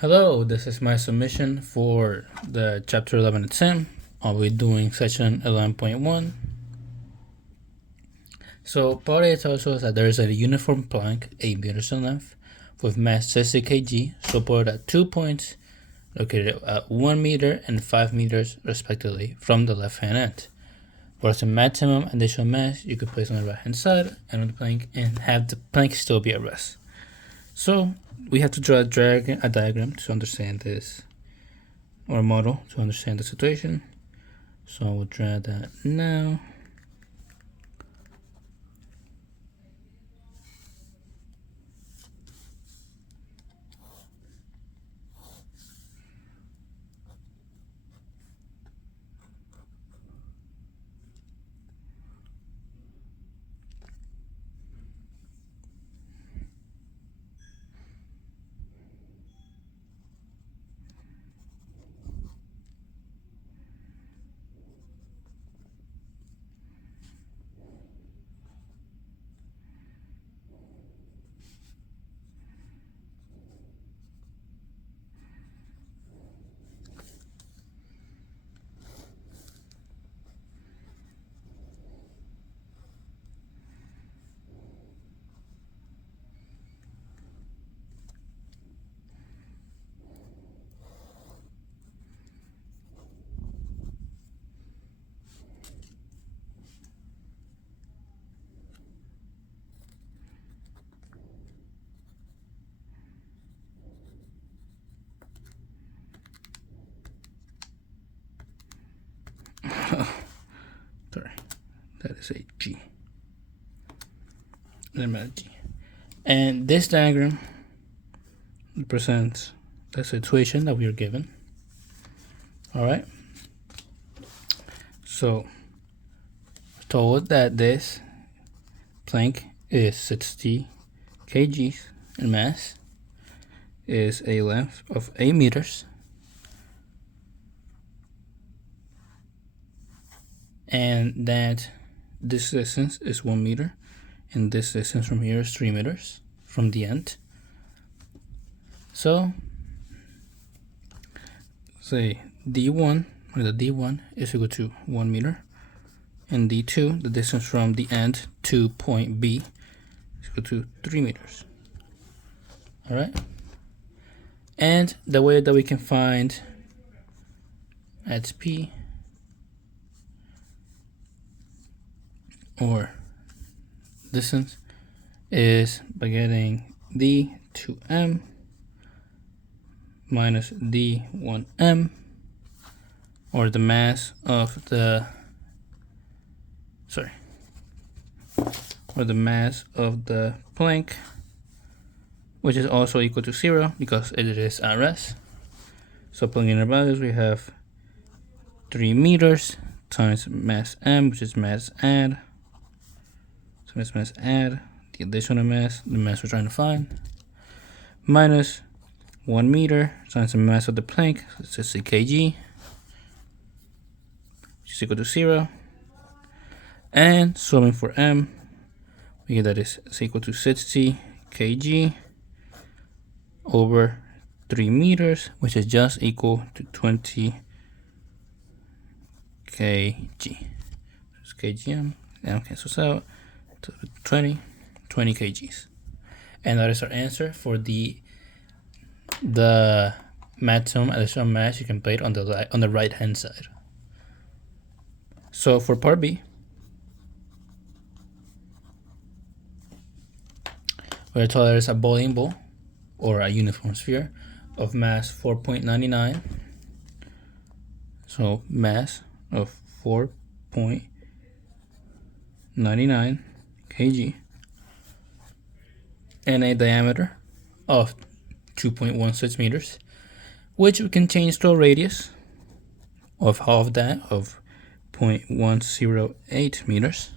Hello, this is my submission for the chapter 11 exam. I'll be doing section 11.1. So part A tells us that there is a uniform plank 8 meters in length with mass 60 kg supported at 2 points located at 1 meter and 5 meters respectively from the left hand end. What's the maximum additional mass you could place on the right hand side and on the plank and have the plank still be at rest? So we have to draw a diagram to understand this, or a model to understand the situation. So I will draw that now. Sorry, that is a G. And this diagram represents the situation that we are given. All right. So we're told that this plank is 60 kgs in mass, is a length of 8 meters, and that this distance is 1 meter, and this distance from here is 3 meters from the end. So say D1, or the D1 is equal to 1 meter, and D2, the distance from the end to point B, is equal to 3 meters. All right. And the way that we can find at P, or distance, is by getting D to M minus D1M, or the mass of the plank, which is also equal to 0 because it is at rest. So plugging in our values, we have 3 meters times mass M, which is mass add. So it's mass add the additional mass, the mass we're trying to find, minus 1 meter times the mass of the plank, it's 60 kg, which is equal to 0. And solving for M, we get that is equal to 60 kg over 3 meters, which is just equal to 20 kg. It's kgm, now cancels out to 20 kgs. And that is our answer for the maximum additional mass you can place on the right hand side. So for part B, we're told there is a bowling ball, or a uniform sphere, of mass 4.99. So mass of 4.99 kg, and a diameter of 2.16 meters, which we can change to a radius of half that, of 0.108 meters.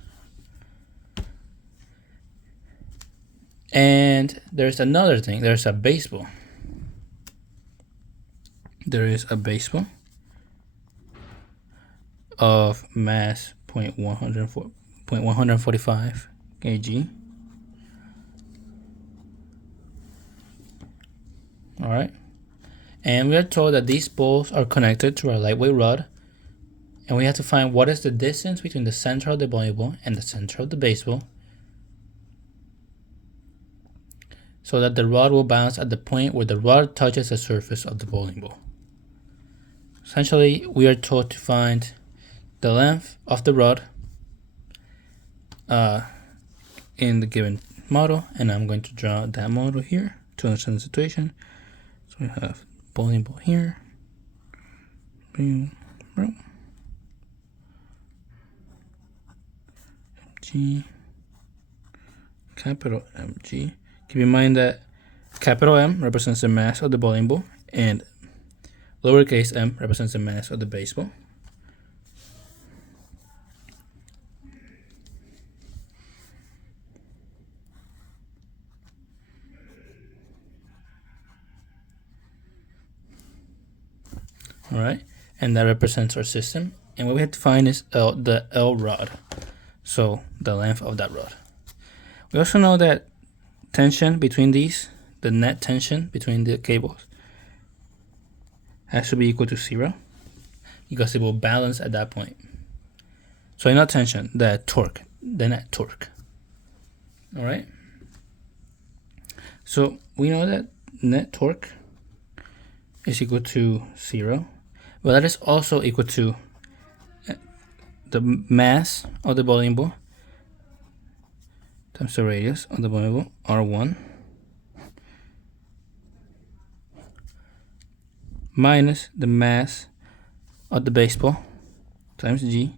And there's another thing, there's a baseball. There is a baseball of mass 0.145 kg. All right. And we are told that these balls are connected to our lightweight rod, and we have to find what is the distance between the center of the bowling ball and the center of the baseball, so that the rod will bounce at the point where the rod touches the surface of the bowling ball. Essentially, we are told to find the length of the rod in the given model, and I'm going to draw that model here to understand the situation. So we have bowling ball here, MG, capital MG. Keep in mind that capital M represents the mass of the bowling ball, and lowercase m represents the mass of the baseball. All right, and that represents our system. And what we have to find is the L rod, so the length of that rod. We also know that tension between these, the net tension between the cables, has to be equal to 0 because it will balance at that point. So not tension, the torque, the net torque. All right. So we know that net torque is equal to 0. Well, that is also equal to the mass of the bowling ball times the radius of the bowling ball, R1, minus the mass of the baseball times G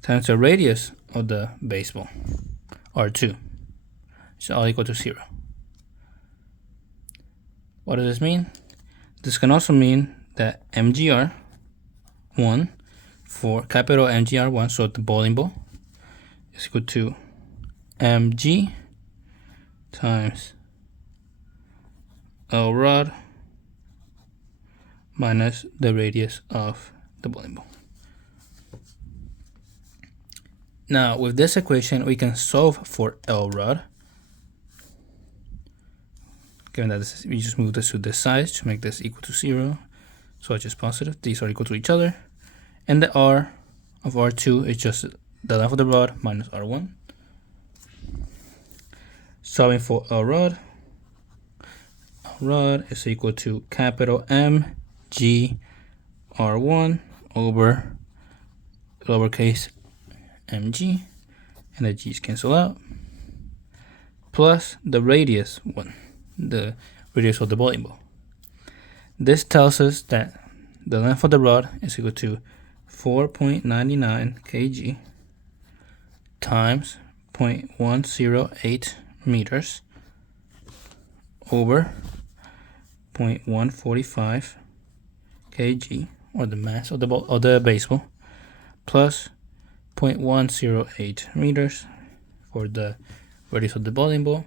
times the radius of the baseball, R2. It's all equal to 0. What does this mean? This can also mean that MGR1 for capital MGR1, so the bowling ball, is equal to mg times L rod minus the radius of the bowling ball. Now with this equation we can solve for L rod. Given that this is, we just move this to this side to make this equal to 0, so it's just positive. These are equal to each other, and the R of R2 is just the length of the rod minus R1. Solving for L rod is equal to capital M G R1 over lowercase mg, and the g's cancel out, plus the radius 1, the radius of the bowling ball. This tells us that the length of the rod is equal to 4.99 kg times 0.108 meters over 0.145 kg, or the mass of the ball of the baseball, plus 0.108 meters for the radius of the bowling ball.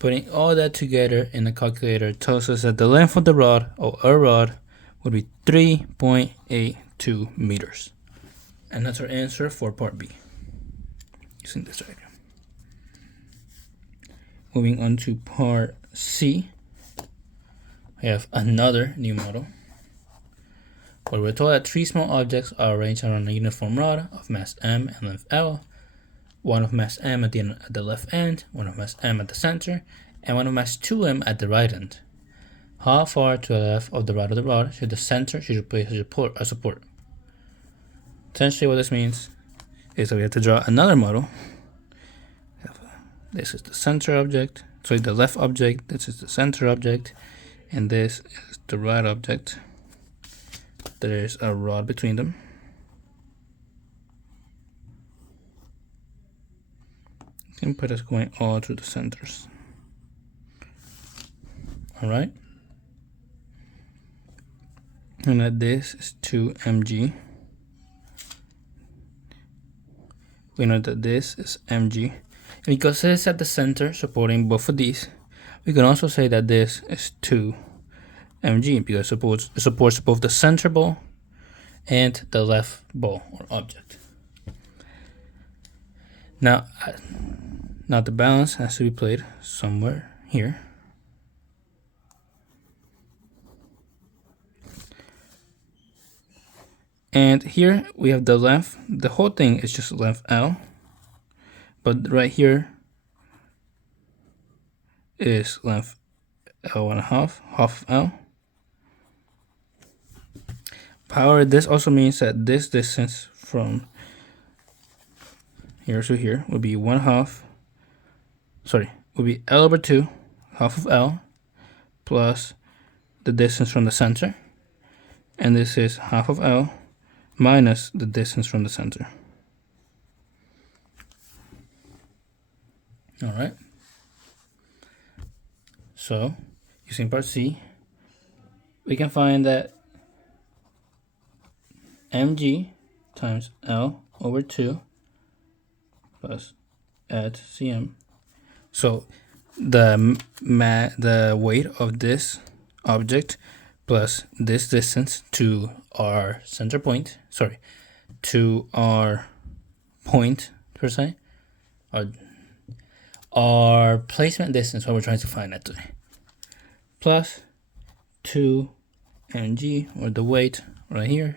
Putting all that together in the calculator tells us that the length of the rod, or a rod, would be 3.82 meters. And that's our answer for part B, using this diagram. Moving on to part C, we have another new model where we're told that 3 small objects are arranged around a uniform rod of mass m and length L, one of mass m at the left end, one of mass m at the center, and one of mass 2m at the right end. How far to the left of the rod should the center place a support? Essentially what this means is that we have to draw another model. This is the center object, so the left object, this is the center object, and this is the right object. There is a rod between them. And put us going all through the centers. Alright. And that this is 2 mg. We know that this is mg. And because it is at the center, supporting both of these, we can also say that this is 2 mg because it supports both the center ball and the left ball or object. Now the balance has to be played somewhere here. And here we have the length. The whole thing is just length L, but right here is length L1/2, half of L. However, this also means that this distance from here to here would be would be L/2, half of L, plus the distance from the center. And this is half of L minus the distance from the center. All right. So, using part C, we can find that mg times L/2 plus at cm. So the weight of this object plus this distance to our center point, to our point per se, our placement distance, what we're trying to find actually, plus 2 mg, or the weight right here,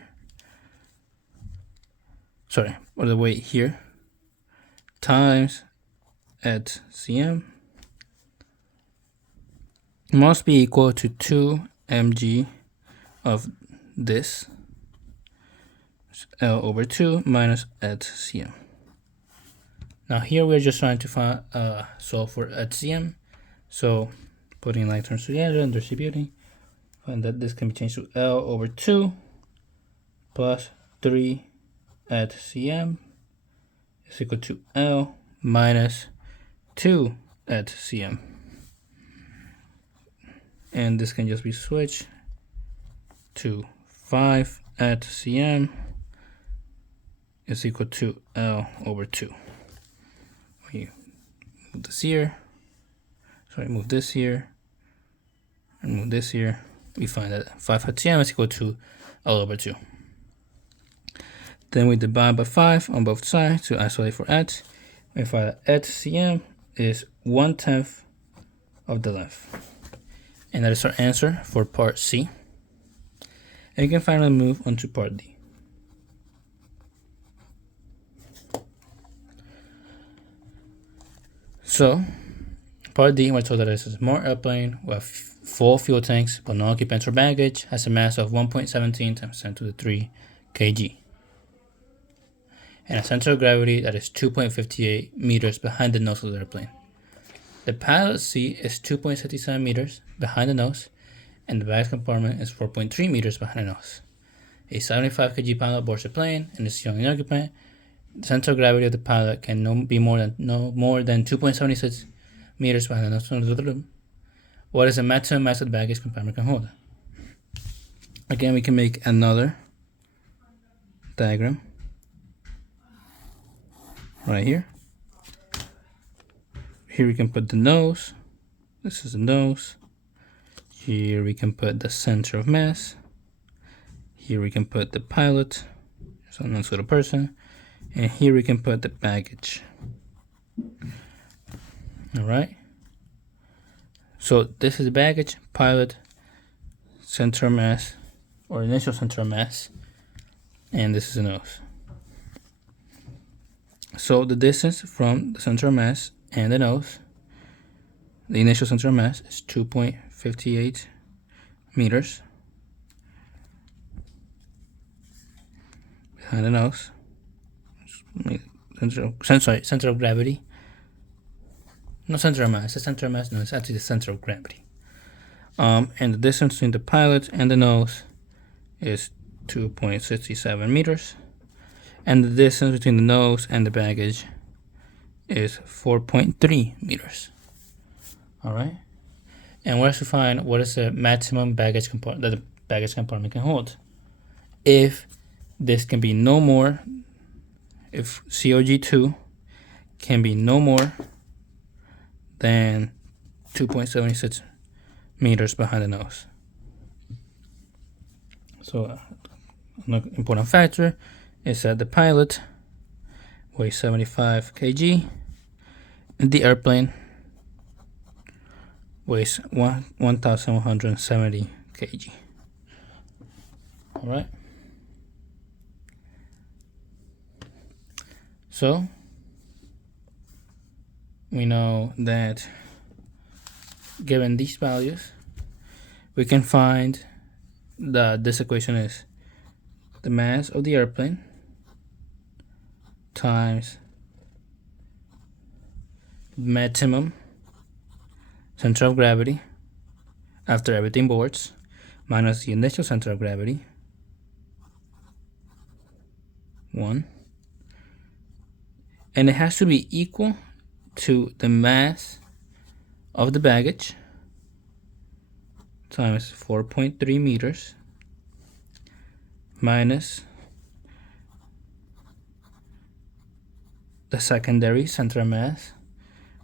or the weight here, times at cm must be equal to 2 mg of this, L/2 minus at cm. Now here we're just trying to find solve for at cm. So putting like terms together and distributing, find that this can be changed to L/2 plus 3 at cm is equal to L minus 2 at cm. And this can just be switched to 5 at cm is equal to L/2. We move this here, move this here, and move this here. We find that 5 at cm is equal to L/2. Then we divide by 5 on both sides to isolate for at. We find that at cm is 1/10 of the length. And that is our answer for part C. And you can finally move on to part D. So, part D, we're told that this is a small airplane with full fuel tanks, but no occupants or baggage, has a mass of 1.17 times 10 to the 3 kg. And a center of gravity that is 2.58 meters behind the nose of the airplane. The pilot's seat is 2.67 meters behind the nose, and the baggage compartment is 4.3 meters behind the nose. A 75 kg pilot boards the plane and is the only occupant. The center of gravity of the pilot can no more than 2.76 meters behind the nose of the room. What is the maximum mass of the baggage compartment can hold? Again, we can make another diagram right here. Here we can put the nose. This is the nose. Here we can put the center of mass. Here we can put the pilot, so next to the person. And here we can put the baggage. All right. So this is the baggage, pilot, center of mass, or initial center of mass, and this is the nose. So the distance from the center of mass and the nose, the initial center of mass, is 2.58 meters behind the nose. Center of gravity. No, center of mass. The center of mass, no, it's actually the center of gravity. And the distance between the pilot and the nose is 2.67 meters. And the distance between the nose and the baggage is 4.3 meters. All right. And we're to find what is the maximum baggage compartment that the baggage compartment can hold. If this can be no more, if COG2 can be no more than 2.76 meters behind the nose. So an important factor is that the pilot weighs 75 kg and the airplane weighs 1,170 kg. All right. So we know that given these values, we can find that this equation is the mass of the airplane times maximum center of gravity after everything boards minus the initial center of gravity 1, and it has to be equal to the mass of the baggage times 4.3 meters minus the secondary center of mass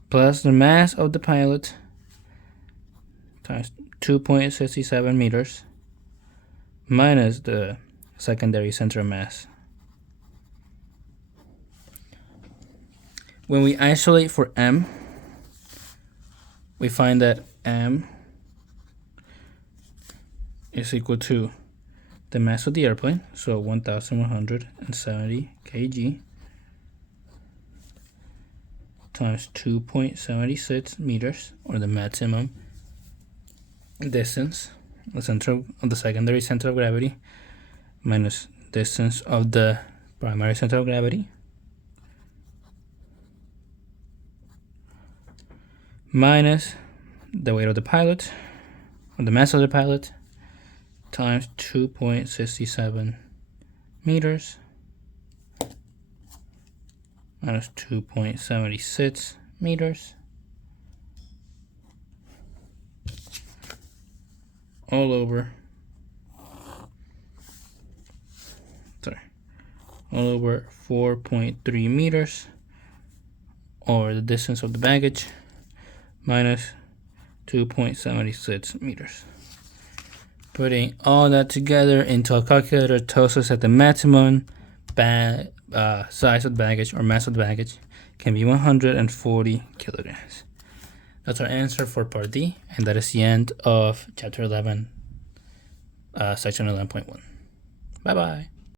plus the mass of the pilot times 2.67 meters minus the secondary center of mass. When we isolate for m, we find that m is equal to the mass of the airplane, so 1,170 kg times 2.76 meters, or the maximum distance, the center of the secondary center of gravity, minus distance of the primary center of gravity, minus the weight of the pilot, or the mass of the pilot, times 2.67 meters minus 2.76 meters all over 4.3 meters, or the distance of the baggage, minus 2.76 meters. Putting all that together into a calculator tells us that the maximum size of the baggage, or mass of the baggage, can be 140 kilograms. That's our answer for part D, and that is the end of chapter 11, section 11.1. Bye bye.